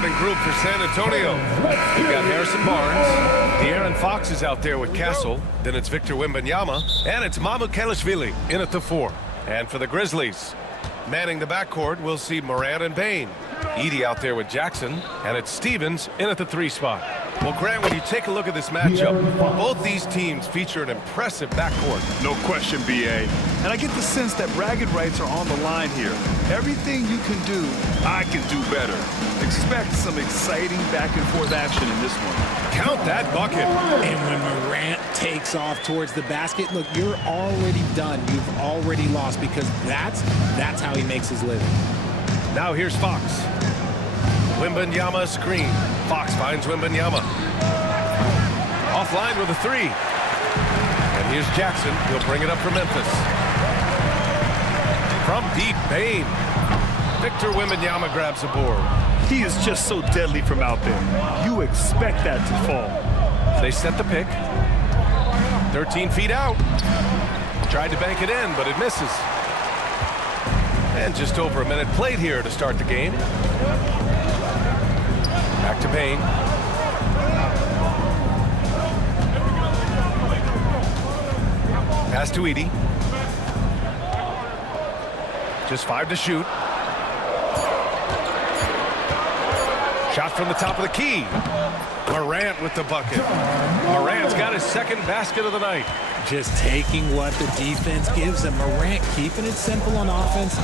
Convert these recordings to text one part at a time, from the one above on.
starting group for San Antonio. We've got Harrison Barnes. De'Aaron Fox is out there with Castle. Then it's Victor Wembanyama. And it's Mamu Kelishvili in at the 4. And for the Grizzlies, manning the backcourt, we'll see Morant and Bane. Edey out there with Jackson. And it's Stevens in at the 3 spot. Well, Grant, when you take a look at this matchup, both these teams feature an impressive backcourt. No question, B.A. And I get the sense that bragging rights are on the line here. Everything you can do, I can do better. Expect some exciting back-and-forth action in this one. Count that bucket. And when Morant takes off towards the basket, look, you're already done. You've already lost because that's how he makes his living. Now here's Fox. Wembanyama screen. Fox finds Wembanyama. Offline with a 3. And here's Jackson. He'll bring it up for Memphis. From deep, Bane. Victor Wembanyama grabs the board. He is just so deadly from out there. You expect that to fall. They set the pick. 13 feet out. Tried to bank it in, but it misses. And just over a minute played here to start the game. Back to Bane. Pass to Edey. Just 5 to shoot. Shot from the top of the key. Morant with the bucket. Morant's got his second basket of the night. Just taking what the defense gives him. Morant keeping it simple on offense.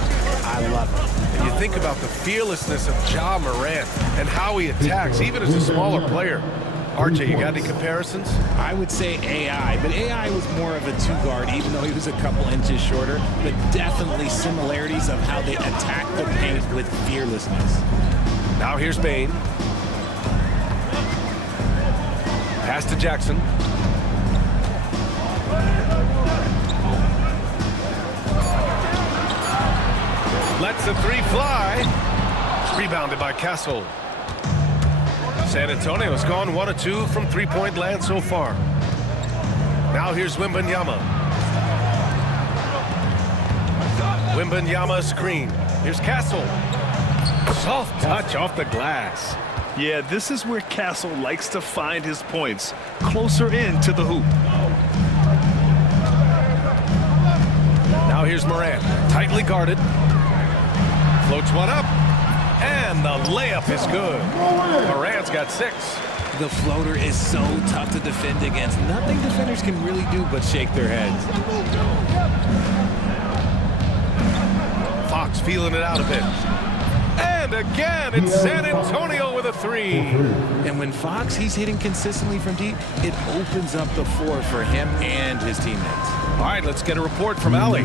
I love it. And you think about the fearlessness of Ja Morant and how he attacks, even as a smaller player. RJ, you got any comparisons? I would say AI, but AI was more of a 2-guard, even though he was a couple inches shorter, but definitely similarities of how they attack the paint with fearlessness. Now here's Bane. Pass to Jackson. Lets the 3 fly. Rebounded by Castle. San Antonio's gone 1 of 2 from 3-point land so far. Now here's Wembanyama. Wembanyama screen. Here's Castle. Soft touch off the glass. Yeah, this is where Castle likes to find his points, closer in to the hoop. Now here's Morant, tightly guarded. Floats one up, and the layup is good. Morant's got 6. The floater is so tough to defend against. Nothing defenders can really do but shake their heads. Fox feeling it out a bit. And again, it's San Antonio with a 3. And when Fox, he's hitting consistently from deep, it opens up the floor for him and his teammates. All right, let's get a report from Allie.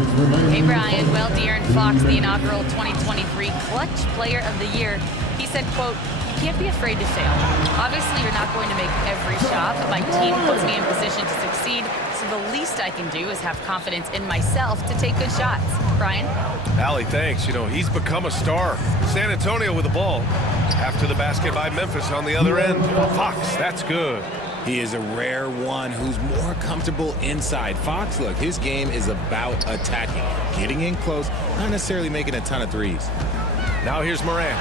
Hey, Brian. Well, De'Aaron Fox, the inaugural 2023 Clutch Player of the Year, he said, quote, "You can't be afraid to fail. Obviously, you're not going to make every shot, but my team puts me in position to succeed, so the least I can do is have confidence in myself to take good shots." Brian? Allie, thanks. You know, he's become a star. San Antonio with the ball. After the basket by Memphis on the other end. Fox, that's good. He is a rare one who's more comfortable inside. Fox, look, his game is about attacking, getting in close, not necessarily making a ton of threes. Now here's Morant.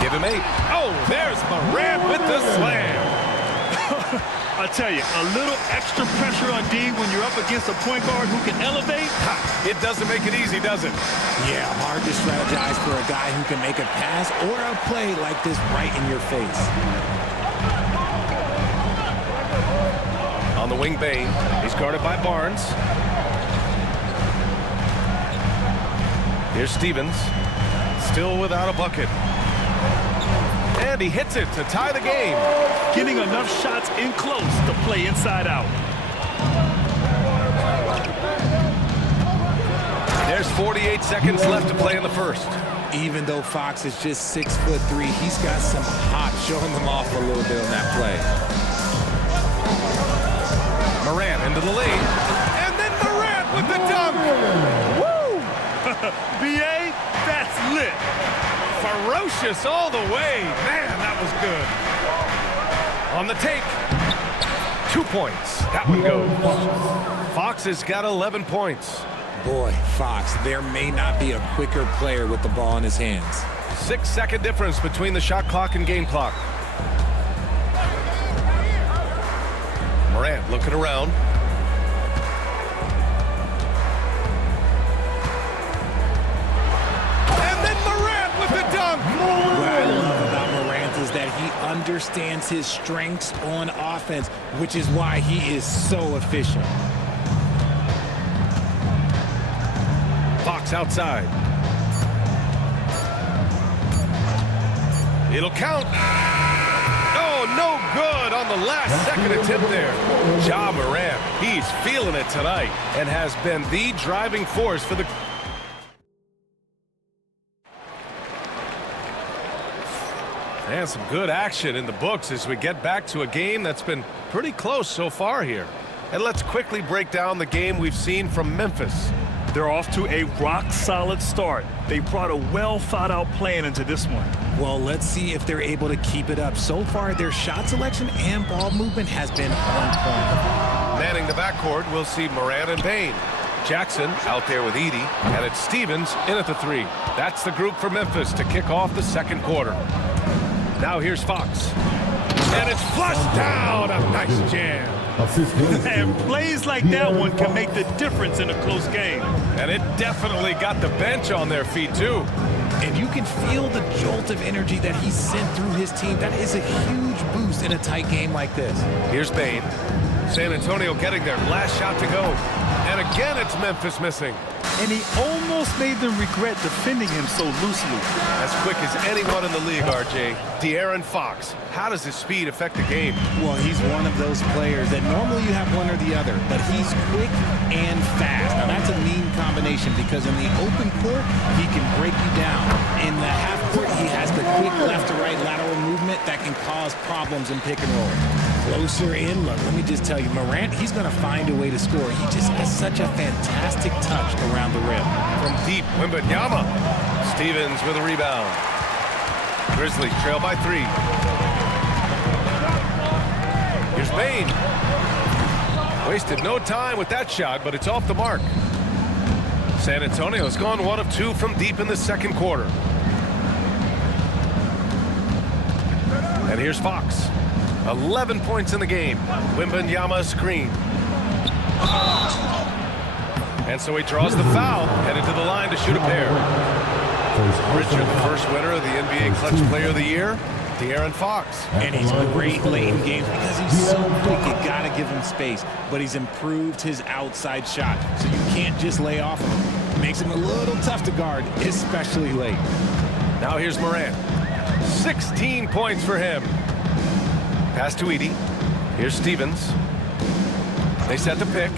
Give him 8. Oh, there's Morant with the slam. I tell you, a little extra pressure on D when you're up against a point guard who can elevate. It doesn't make it easy, does it? Yeah, hard to strategize for a guy who can make a pass or a play like this right in your face. On the wing, Bane. He's guarded by Barnes. Here's Stevens. Still without a bucket. And he hits it to tie the game. Getting enough shots in close to play inside out. There's 48 seconds left to play in the first. Even though Fox is just 6'3", he's got some hop showing them off a little bit on that play. Morant into the lane. And then Morant with the dunk. Woo! B.A., that's lit. Ferocious all the way. Man, that was good. On the take. 2 points. That one goes. Fox has got 11 points. Boy, Fox, there may not be a quicker player with the ball in his hands. 6-second difference between the shot clock and game clock. Morant looking around. And then Morant with the dunk. What I love about Morant is that he understands his strengths on offense, which is why he is so efficient. Fox outside. It'll count. Oh, no good on the last second attempt there. Ja Morant, he's feeling it tonight and has been the driving force for the... And some good action in the books as we get back to a game that's been pretty close so far here. And let's quickly break down the game we've seen from Memphis. They're off to a rock-solid start. They brought a well-thought-out plan into this one. Well, let's see if they're able to keep it up. So far, their shot selection and ball movement has been on point. Manning the backcourt, we'll see Morant and Bane. Jackson out there with Edey, and it's Stevens in at the 3. That's the group for Memphis to kick off the second quarter. Now here's Fox. And it's flushed down. A nice jam. And plays like that one can make the difference in a close game. And it definitely got the bench on their feet, too. And you can feel the jolt of energy that he sent through his team. That is a huge boost in a tight game like this. Here's Bane. San Antonio getting their last shot to go. And again, it's Memphis missing. And he almost made them regret defending him so loosely. As quick as anyone in the league, RJ. De'Aaron Fox. How does his speed affect the game? Well, he's one of those players that normally you have one or the other, but he's quick and fast. Now, that's a mean combination because in the open court, he can break you down. In the half court, he has the quick left-to-right lateral movement that can cause problems in pick and roll. Closer in, look, let me just tell you, Morant, he's going to find a way to score. He just has such a fantastic touch around the rim. From deep, Wembanyama. Stevens with a rebound. Grizzlies trail by 3. Here's Bane. Wasted no time with that shot, but it's off the mark. San Antonio's gone 1 of 2 from deep in the second quarter. And here's Fox. 11 points in the game. Wembanyama screen. And so he draws the foul, headed to the line to shoot a pair. Richard, the first winner of the NBA Clutch Player of the Year, De'Aaron Fox. And he's great late in games because he's so quick. You got to give him space. But he's improved his outside shot, so you can't just lay off him. It makes him a little tough to guard, especially late. Now here's Morant. 16 points for him. Pass to Edey. Here's Stevens. They set the pick.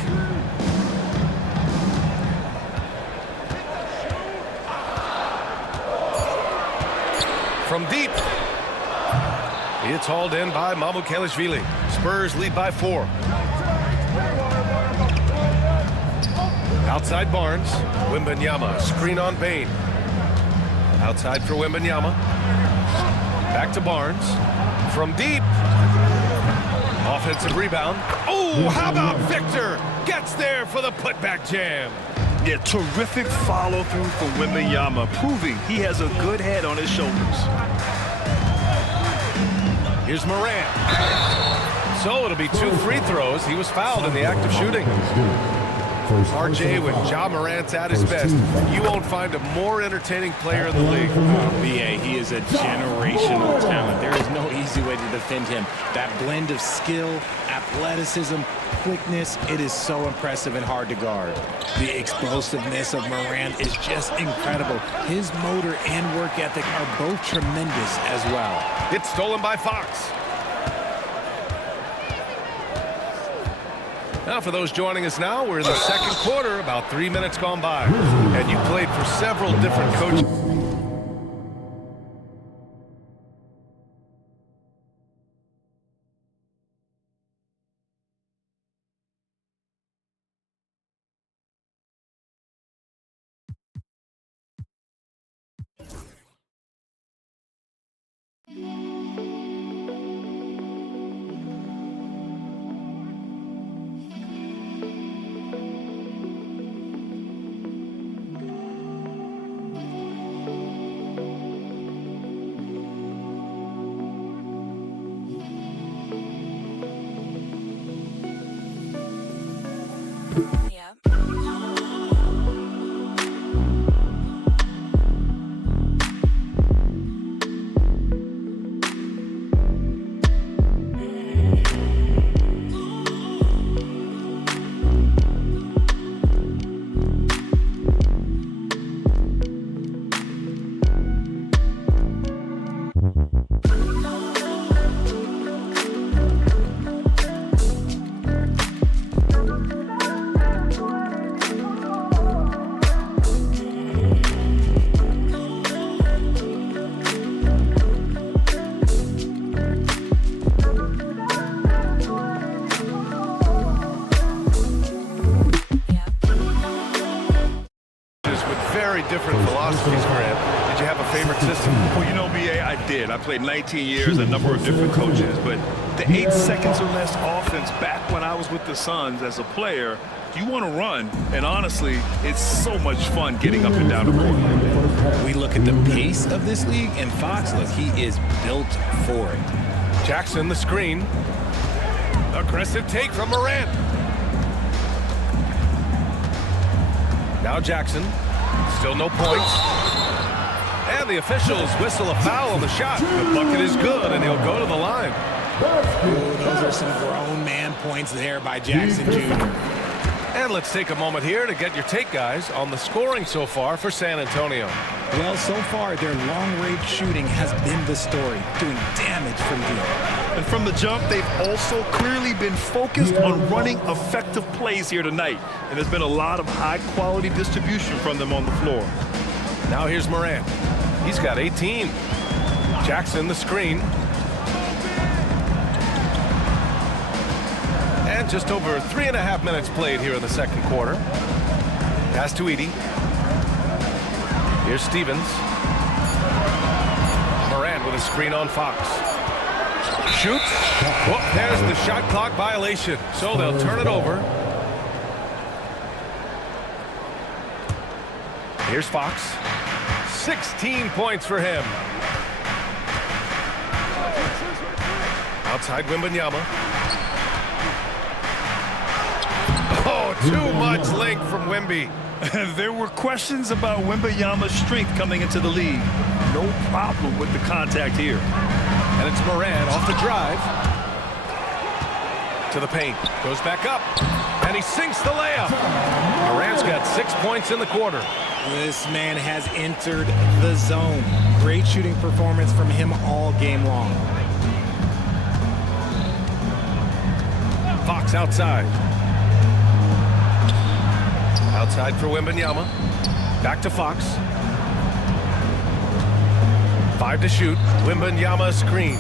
From deep. It's hauled in by Mamukelashvili. Spurs lead by 4. Outside Barnes. Wembanyama. Screen on Bane. Outside for Wembanyama. Back to Barnes. From deep. Offensive rebound. Oh, how about Victor? Gets there for the putback jam. Yeah, terrific follow-through from Wembanyama, proving he has a good head on his shoulders. Here's Morant. So it'll be 2 free throws. He was fouled in the act of shooting. RJ, when Ja Morant's at his best, you won't find a more entertaining player in the league. BA, he is a generational talent. There is no easy way to defend him. That blend of skill, athleticism, quickness, it is so impressive and hard to guard. The explosiveness of Morant is just incredible. His motor and work ethic are both tremendous as well. It's stolen by Fox. Now, for those joining us now, we're in the second quarter, about 3 minutes gone by. And you played for several different coaches. Different philosophies, Grant. Did you have a favorite system? Well, you know, BA, I did. I played 19 years, a number of different coaches, but the 8 seconds or less offense back when I was with the Suns as a player, you want to run, and honestly, it's so much fun getting up and down the court. We look at the pace of this league, and Fox, look, he is built for it. Jackson, the screen. Aggressive take from Morant. Now Jackson. Still no points. And the officials whistle a foul on the shot. The bucket is good, and he'll go to the line. Ooh, those are some grown man points there by Jackson Jr. And let's take a moment here to get your take, guys, on the scoring so far for San Antonio. Well, so far, their long-range shooting has been the story, doing damage from deep. And from the jump, they've also clearly been focused on running effective plays here tonight. And there's been a lot of high-quality distribution from them on the floor. Now here's Morant. He's got 18. Jackson, the screen. And just over 3.5 minutes played here in the second quarter. Pass to Edey. Here's Stevens. Morant with a screen on Fox. Shoots. Oh, there's the shot clock violation. So they'll turn it over. Here's Fox. 16 points for him. Outside Wembanyama. Oh, too much length from Wemby. There were questions about Wembanyama's strength coming into the league. No problem with the contact here. And it's Morant off the drive. To the paint. Goes back up. And he sinks the layup. Morant's got 6 points in the quarter. This man has entered the zone. Great shooting performance from him all game long. Fox outside. Outside for Wembanyama. Back to Fox. 5 to shoot. Wembanyama screen.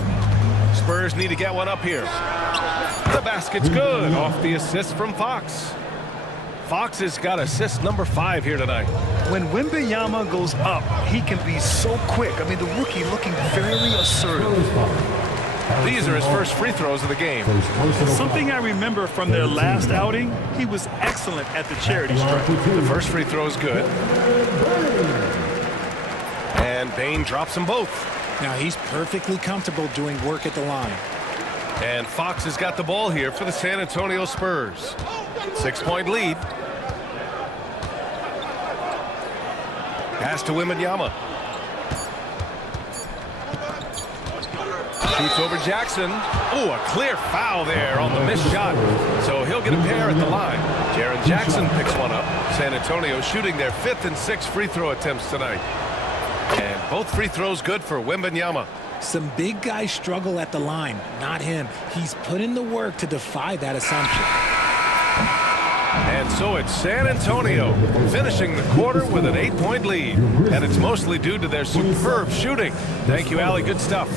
Spurs need to get one up here. The basket's good. Off the assist from Fox. Fox has got assist number 5 here tonight. When Wembanyama goes up, he can be so quick. I mean, the rookie looking very assertive. These are his first free throws of the game. Something I remember from their last outing, he was excellent at the charity stripe. The first free throw is good. And Bane drops them both. Now he's perfectly comfortable doing work at the line. And Fox has got the ball here for the San Antonio Spurs. 6-point lead. Pass to Wembanyama. Shoots over Jackson. Oh, a clear foul there on the missed shot. So he'll get a pair at the line. Jaren Jackson picks one up. San Antonio shooting their 5th and 6th free throw attempts tonight. And both free throws good for Wembanyama. Some big guys struggle at the line, not him. He's put in the work to defy that assumption. And so it's San Antonio finishing the quarter with an 8-point lead. And it's mostly due to their superb shooting. Thank you, Allie. Good stuff.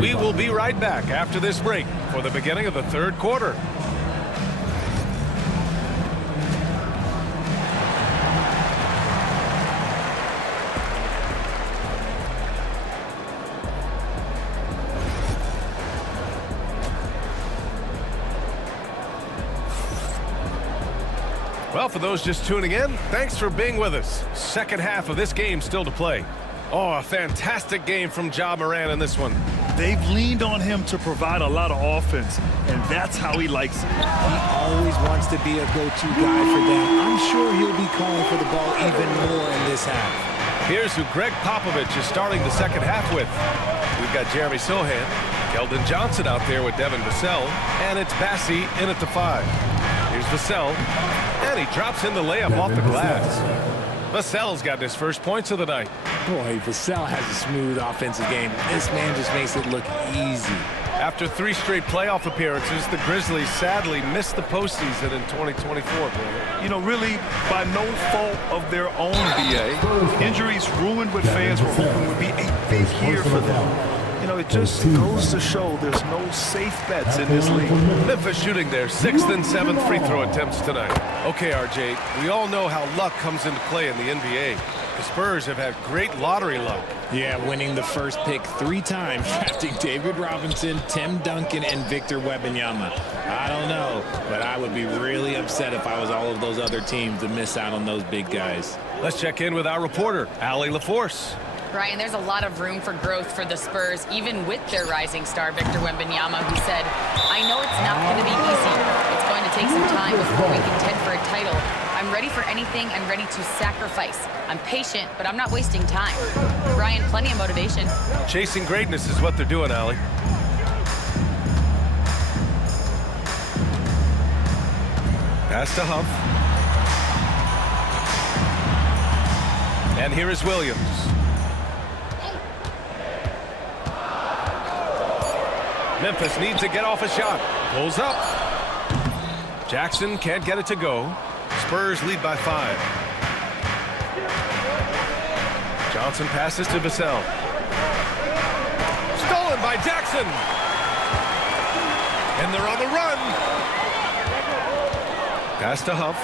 We will be right back after this break for the beginning of the third quarter. Well, for those just tuning in, thanks for being with us. Second half of this game still to play. Oh, a fantastic game from Ja Morant in this one. They've leaned on him to provide a lot of offense, and that's how he likes it. He always wants to be a go-to guy for them. I'm sure he'll be calling for the ball even more in this half. Here's who Greg Popovich is starting the second half with. We've got Jeremy Sohan, Keldon Johnson out there with Devin Vassell, and it's Bassi in at the 5. Here's Vassell, and he drops in the layup off the glass. Vassell's gotten his first points of the night. Boy, Vassell has a smooth offensive game. This man just makes it look easy. After 3 straight playoff appearances, the Grizzlies sadly missed the postseason in 2024. You know, really by no fault of their own, BA. Injuries ruined what fans were hoping would be a big year for them. You know, it just goes to show there's no safe bets in this league. Memphis shooting their 6th and 7th free throw attempts tonight. Okay, RJ, we all know how luck comes into play in the NBA. The Spurs have had great lottery luck. Yeah, winning the first pick 3 times, drafting David Robinson, Tim Duncan, and Victor Wembanyama. I don't know, but I would be really upset if I was all of those other teams to miss out on those big guys. Let's check in with our reporter, Allie LaForce. Ryan, there's a lot of room for growth for the Spurs, even with their rising star, Victor Wembanyama, who said, I know it's not going to be easy. It's going to take some time before we contend for a title. I'm ready for anything and ready to sacrifice. I'm patient, but I'm not wasting time. Ryan, plenty of motivation. Chasing greatness is what they're doing, Allie. Pass to Huff. And here is Williams. Memphis needs to get off a shot. Pulls up. Jackson can't get it to go. Spurs lead by 5. Johnson passes to Vassell. Stolen by Jackson. And they're on the run. Pass to Huff.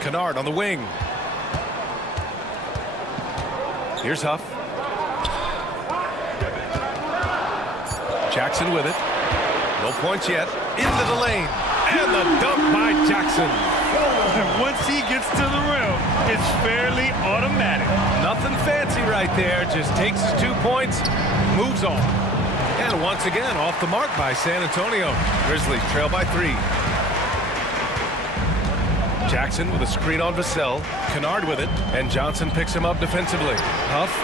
Kennard on the wing. Here's Huff. Jackson with it. No points yet. Into the lane. And the dunk by Jackson. And once he gets to the rim, it's fairly automatic. Nothing fancy right there. Just takes his 2 points, moves on. And once again, off the mark by San Antonio. Grizzlies trail by 3. Jackson with a screen on Vassell. Kennard with it. And Johnson picks him up defensively. Huff.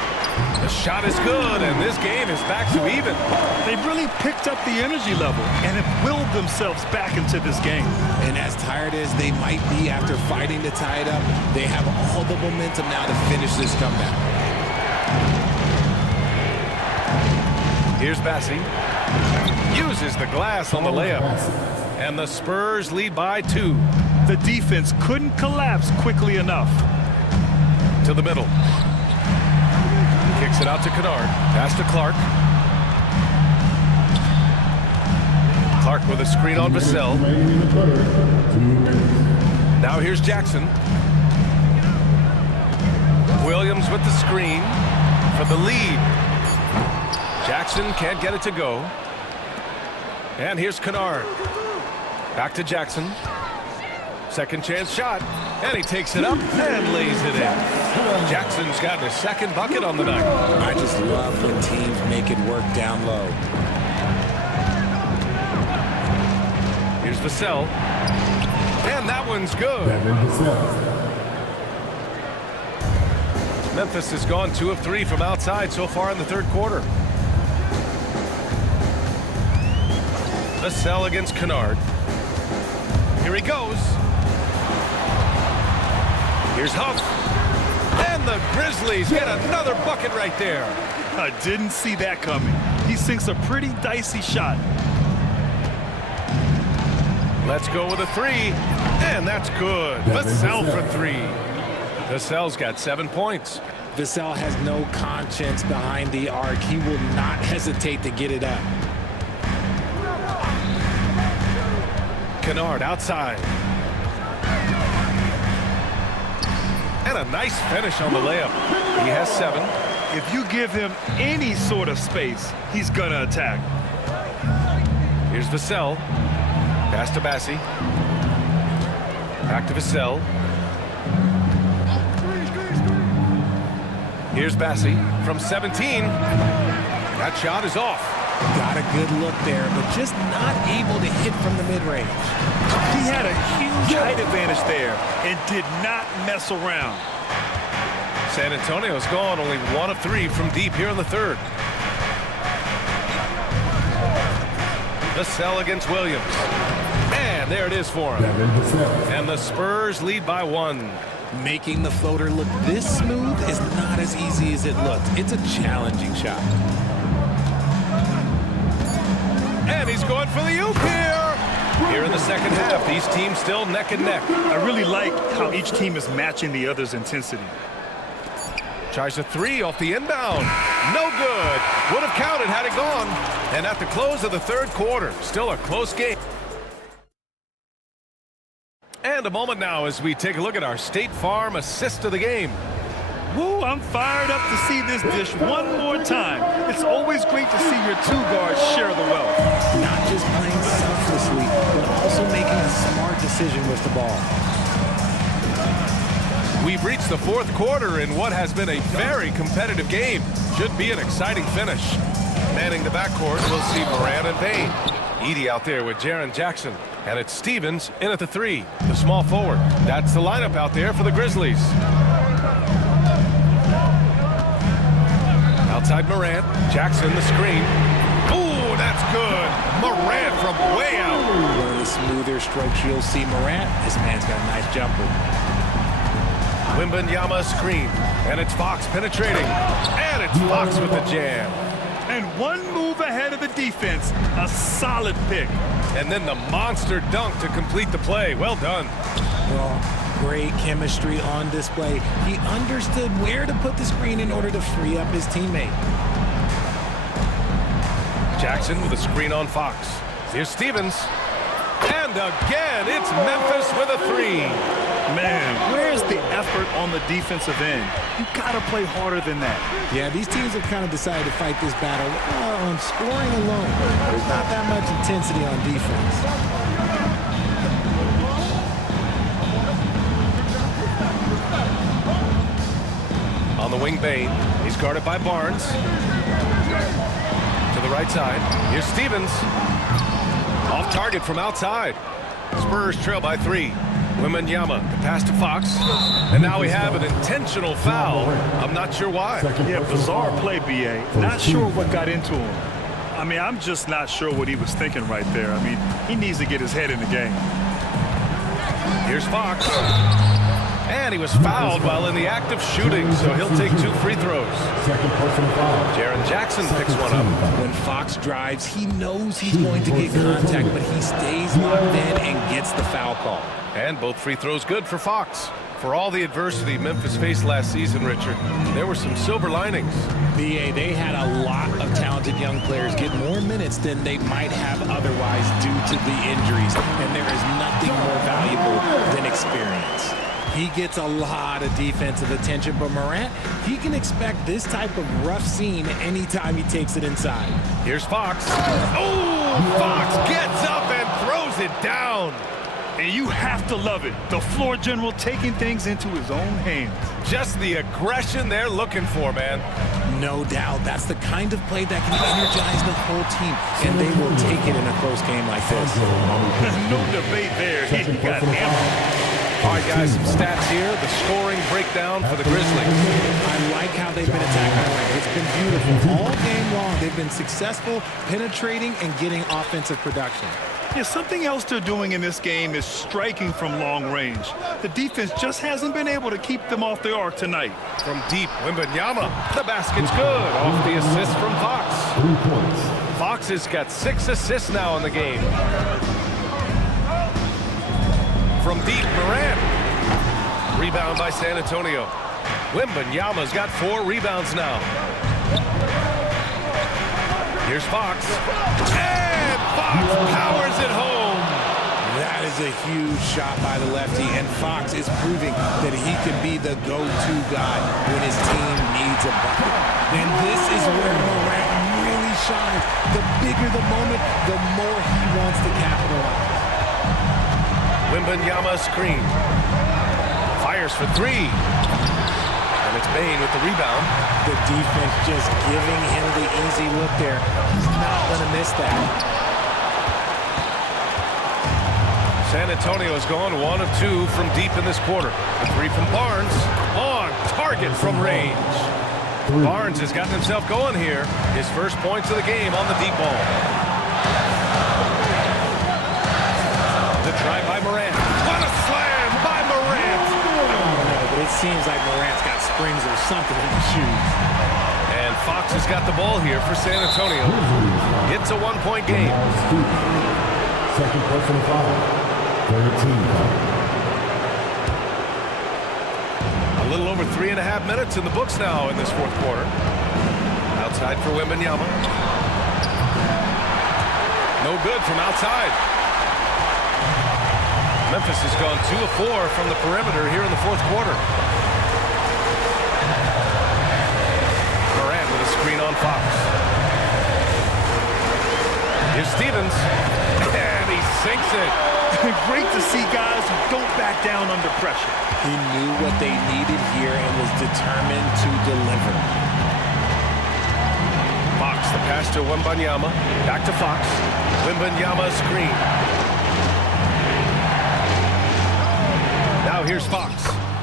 The shot is good, and this game is back to even. They've really picked up the energy level and have willed themselves back into this game. And as tired as they might be after fighting to tie it up, they have all the momentum now to finish this comeback. Here's Bassi. Uses the glass on the layup. And the Spurs lead by 2. The defense couldn't collapse quickly enough. To the middle. Kicks it out to Kennard. Pass to Clark. Clark with a screen on Vassell. Now here's Jackson. Williams with the screen for the lead. Jackson can't get it to go. And here's Kennard. Back to Jackson. Second chance shot. And he takes it up and lays it in. Jackson's gotten his 2nd bucket on the night. I just love when teams make it work down low. Here's Vassell. And that one's good. Memphis has gone 2 of 3 from outside so far in the 3rd quarter. Vassell against Kennard. Here he goes. Here's Huff. And the Grizzlies get another bucket right there. I didn't see that coming. He sinks a pretty dicey shot. Let's go with a 3. And that's good. Vassell for 3. Vassell's got 7 points. Vassell has no conscience behind the arc. He will not hesitate to get it up. Kennard outside. And a nice finish on the layup. He has 7. If you give him any sort of space, he's gonna attack. Here's Vassell. Pass to Bassi. Back to Vassell. Here's Bassi from 17. That shot is off. Got a good look there, but just not able to hit from the mid-range. He had a huge height advantage there and did not mess around. San Antonio's gone only 1 of 3 from deep here in the third. The sell against Williams. And there it is for him. And the Spurs lead by 1. Making the floater look this smooth is not as easy as it looks. It's a challenging shot. And he's going for the oop here. Here in the second half, these teams still neck and neck. I really like how each team is matching the other's intensity. Tries a 3 off the inbound. No good. Would have counted had it gone. And at the close of the third quarter, still a close game. And a moment now as we take a look at our State Farm assist of the game. Woo, I'm fired up to see this dish one more time. It's always great to see your 2 guards share the wealth. Not just playing selflessly, but also making a smart decision with the ball. We've reached the fourth quarter in what has been a very competitive game. Should be an exciting finish. Manning the backcourt, we'll see Moran and Payne. Edey out there with Jaren Jackson. And it's Stevens in at the 3, the small forward. That's the lineup out there for the Grizzlies. Outside Morant, Jackson the screen. Ooh, that's good. Morant from way out. One of the smoother strokes you'll see Morant. This man's got a nice jumper. Wembanyama screen, and it's Fox penetrating. And it's Fox with the jam. And 1 move ahead of the defense. A solid pick. And then the monster dunk to complete the play. Well done. Well, great chemistry on display. He understood where to put the screen in order to free up his teammate. Jackson with a screen on Fox. Here's Stevens. And again, it's Memphis with a 3. Man, where's the effort on the defensive end? You gotta play harder than that. Yeah, these teams have kind of decided to fight this battle on scoring alone. There's not that much intensity on defense. On the wing, Bain. He's guarded by Barnes. To the right side. Here's Stevens. Off target from outside. Spurs trail by 3. Wembanyama, the pass to Fox. And now we have an intentional foul. I'm not sure why. Yeah, bizarre play, B.A. Not sure what got into him. I mean, I'm just not sure what he was thinking right there. I mean, he needs to get his head in the game. Here's Fox. And he was fouled while in the act of shooting, so he'll take 2 free throws. Jaren Jackson picks one up. When Fox drives, he knows he's going to get contact, but he stays locked in and gets the foul call. And both free throws good for Fox. For all the adversity Memphis faced last season, Richard, there were some silver linings. B.A., they had a lot of talented young players get more minutes than they might have otherwise due to the injuries, and there is nothing more valuable than experience. He gets a lot of defensive attention, but Morant, he can expect this type of rough scene anytime he takes it inside. Here's Fox. Oh, Fox gets up and throws it down. And you have to love it. The floor general taking things into his own hands. Just the aggression they're looking for, man. No doubt. That's the kind of play that can energize the whole team, and they will take it in a close game like this. No debate there. He got ample. All right, guys, some stats here. The scoring breakdown for the Grizzlies. I like how they've been attacking the ring. It's been beautiful. All game long, they've been successful penetrating and getting offensive production. Yeah, something else they're doing in this game is striking from long range. The defense just hasn't been able to keep them off the arc tonight. From deep, Wembanyama. The basket's good. Off the assist from Fox. 3 points. Fox has got 6 assists now in the game. From deep, Morant. Rebound by San Antonio. Wembanyama's got 4 rebounds now. Here's Fox. And Fox powers it home. That is a huge shot by the lefty, and Fox is proving that he can be the go-to guy when his team needs a bucket. And this is where Morant really shines. The bigger the moment, the more he wants to capitalize. Wembanyama screen. Fires for 3. And it's It's Bain with the rebound. The defense just giving him the easy look there. He's not going to miss that. San Antonio's gone 1 of 2 from deep in this quarter. A 3 from Barnes. On target from range. Barnes has gotten himself going here. His first points of the game on the deep ball. The try by Morant. What a slam by Morant! But it seems like Morant's got springs or something in his shoes. And Fox has got the ball here for San Antonio. It's a 1-point game. Second personal foul. 13 foul. A little over 3.5 minutes in the books now in this fourth quarter. Outside for Wembanyama. No good from outside. Memphis has gone 2 of 4 from the perimeter here in the fourth quarter. Morant with a screen on Fox. Here's Stevens. And he sinks it. Great to see guys who don't back down under pressure. He knew what they needed here and was determined to deliver. Fox, the pass to Wembanyama. Back to Fox. Wembanyama screen. Now here's Fox.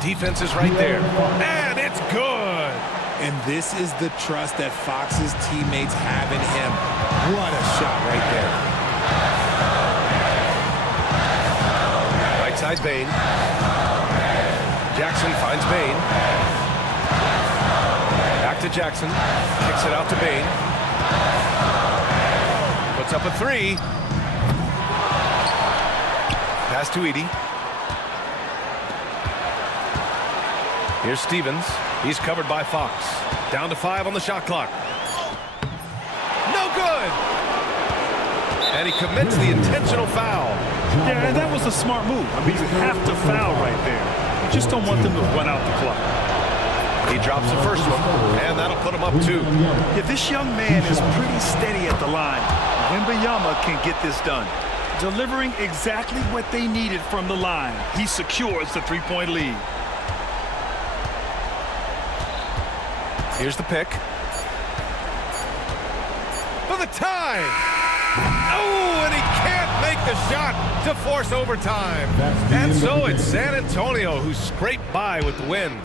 Defense is right there. And it's good. And this is the trust that Fox's teammates have in him. What a shot right there. Right side Bain. Jackson finds Bain. Back to Jackson. Kicks it out to Bain. Puts up a 3. Pass to Edey. Here's Stevens. He's covered by Fox. Down to 5 on the shot clock. No good! And he commits the intentional foul. Yeah, and that was a smart move. I mean, you have to foul right there. You just don't want them to run out the clock. He drops the first one, and that'll put him up 2. Yeah, this young man is pretty steady at the line. Wembanyama can get this done. Delivering exactly what they needed from the line. He secures the 3-point lead. Here's the pick. For the tie! Oh, and he can't make the shot to force overtime. And so it's San Antonio who scraped by with the win.